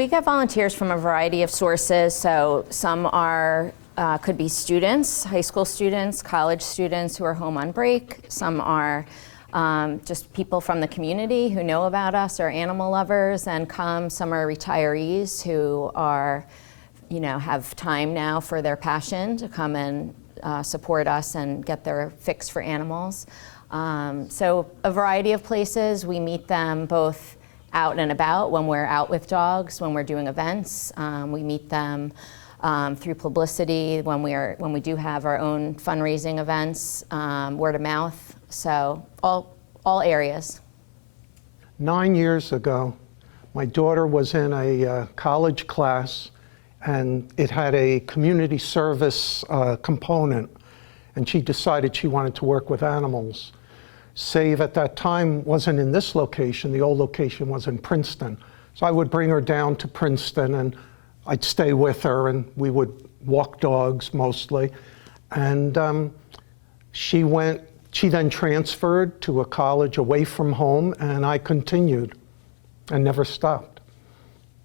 We get volunteers from a variety of sources. So some are could be students, high school students, college students who are home on break. Some are just people from the community who know about us, or animal lovers and come. Some are retirees who are, have time now for their passion to come and support us and get their fix for animals. So a variety of places. We meet them both out and about when we're out with dogs, when we're doing events. We meet them through publicity when we do have our own fundraising events, word of mouth. So all areas. 9 years ago, my daughter was in a college class, and it had a community service component, and she decided she wanted to work with animals. SAVE at that time wasn't in this location. The old location was in Princeton. So I would bring her down to Princeton, and I'd stay with her, and we would walk dogs mostly. And she then transferred to a college away from home, and I continued and never stopped.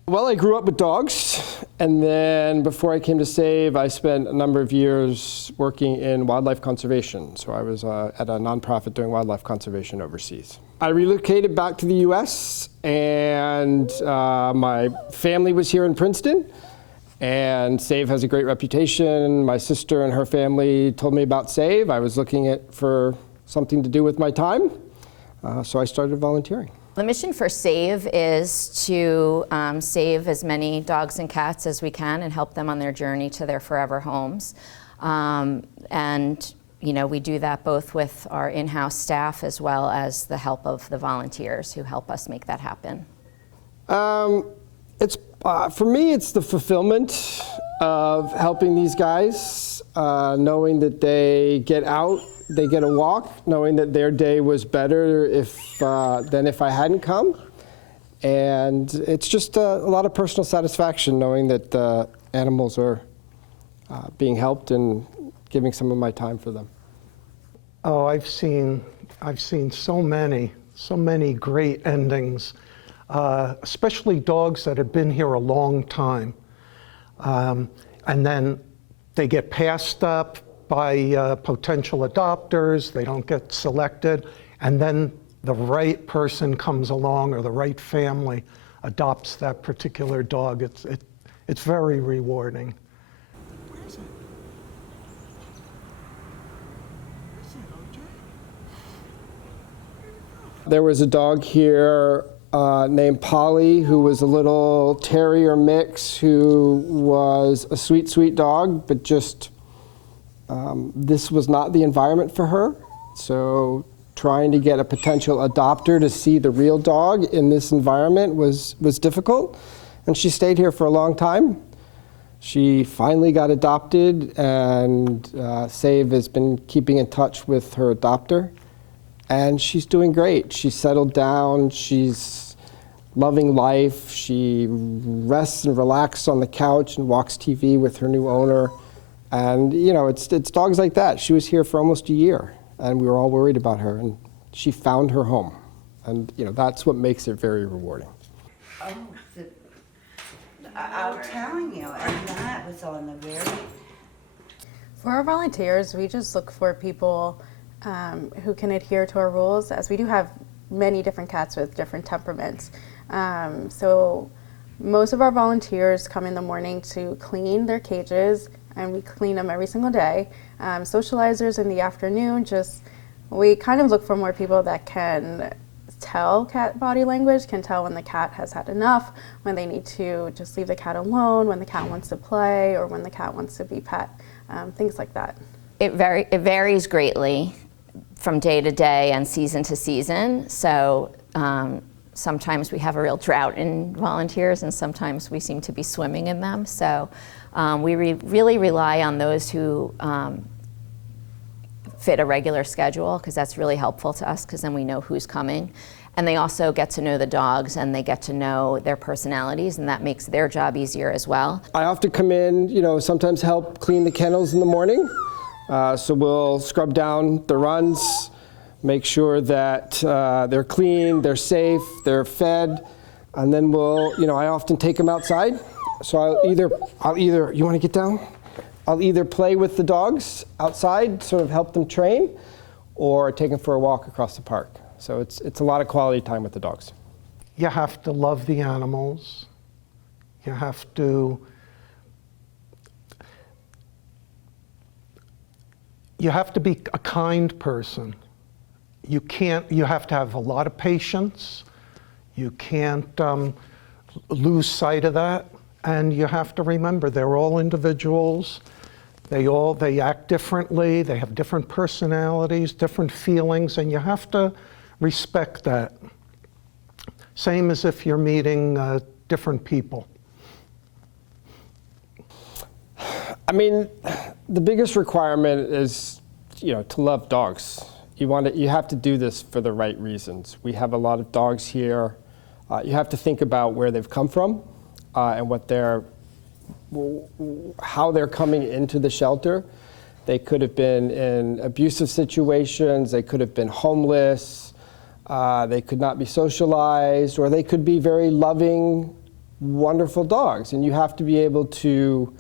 Well, I grew up with dogs, and then before I came to SAVE, I spent a number of years working in wildlife conservation. So I was at a nonprofit doing wildlife conservation overseas. I relocated back to the US, and my family was here in Princeton, and SAVE has a great reputation. My sister and her family told me about SAVE. I was looking for something to do with my time, so I started volunteering. The mission for SAVE is to save as many dogs and cats as we can and help them on their journey to their forever homes. And we do that both with our in-house staff as well as the help of the volunteers who help us make that happen. For me, it's the fulfillment of helping these guys, knowing that they get out, they get a walk, knowing that their day was better than if I hadn't come. And it's just a lot of personal satisfaction knowing that the animals are being helped and giving some of my time for them. Oh, I've seen so many great endings, especially dogs that have been here a long time. And then they get passed up by potential adopters, they don't get selected, and then the right person comes along, or the right family adopts that particular dog. It's very rewarding. Where is it? Where's it, OJ? There was a dog here named Polly, who was a little terrier mix, who was a sweet, sweet dog, but just this was not the environment for her. So trying to get a potential adopter to see the real dog in this environment was difficult. And she stayed here for a long time. She finally got adopted, and SAVE has been keeping in touch with her adopter. And she's doing great. She's settled down. She's loving life. She rests and relaxes on the couch and walks TV with her new owner. And it's dogs like that. She was here for almost a year, and we were all worried about her, and she found her home. And that's what makes it very rewarding. Oh, I'm telling you, and that was on the very... For our volunteers, we just look for people who can adhere to our rules, as we do have many different cats with different temperaments. So most of our volunteers come in the morning to clean their cages, and we clean them every single day. Socializers in the afternoon, we kind of look for more people that can tell cat body language, can tell when the cat has had enough, when they need to just leave the cat alone, when the cat wants to play, or when the cat wants to be pet, things like that. It varies greatly from day to day and season to season. So sometimes we have a real drought in volunteers, and sometimes we seem to be swimming in them. So we really rely on those who fit a regular schedule, because that's really helpful to us, because then we know who's coming. And they also get to know the dogs, and they get to know their personalities, and that makes their job easier as well. I often come in, sometimes help clean the kennels in the morning. So we'll scrub down the runs, make sure that they're clean, they're safe, they're fed. And then I often take them outside. So I'll either, you want to get down? I'll either play with the dogs outside, sort of help them train, or take them for a walk across the park. So it's a lot of quality time with the dogs. You have to love the animals. You have to be a kind person. You have to have a lot of patience. You can't lose sight of that. And you have to remember, they're all individuals. They act differently. They have different personalities, different feelings, and you have to respect that. Same as if you're meeting different people. I mean, the biggest requirement is, to love dogs. You have to do this for the right reasons. We have a lot of dogs here. You have to think about where they've come from and how they're coming into the shelter. They could have been in abusive situations. They could have been homeless. They could not be socialized, or they could be very loving, wonderful dogs. And you have to be able to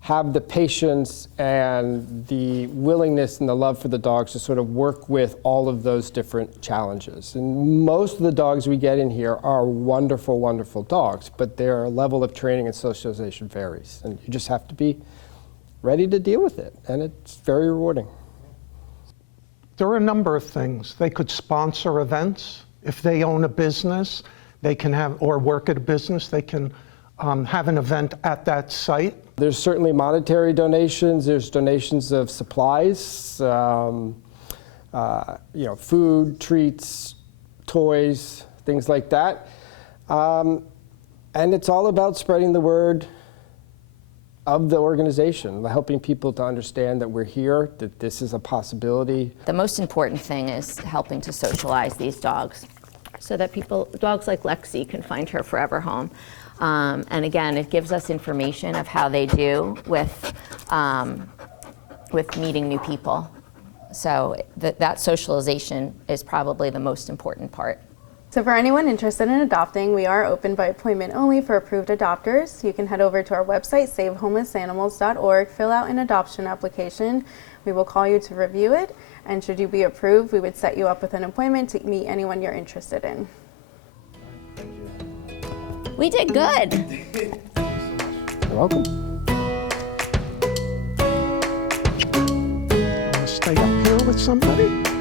have the patience and the willingness and the love for the dogs to sort of work with all of those different challenges. And most of the dogs we get in here are wonderful, wonderful dogs, but their level of training and socialization varies. And you just have to be ready to deal with it, and it's very rewarding. There are a number of things. They could sponsor events. If they own a business, they can or work at a business, they can have an event at that site. There's certainly monetary donations. There's donations of supplies, food, treats, toys, things like that. And it's all about spreading the word of the organization, helping people to understand that we're here, that this is a possibility. The most important thing is helping to socialize these dogs so that dogs like Lexi can find her forever home. And again, it gives us information of how they do with meeting new people. So that socialization is probably the most important part. So for anyone interested in adopting, we are open by appointment only for approved adopters. You can head over to our website, savehomelessanimals.org, fill out an adoption application. We will call you to review it, and should you be approved, we would set you up with an appointment to meet anyone you're interested in. We did good. You're welcome. Want to stay up here with somebody?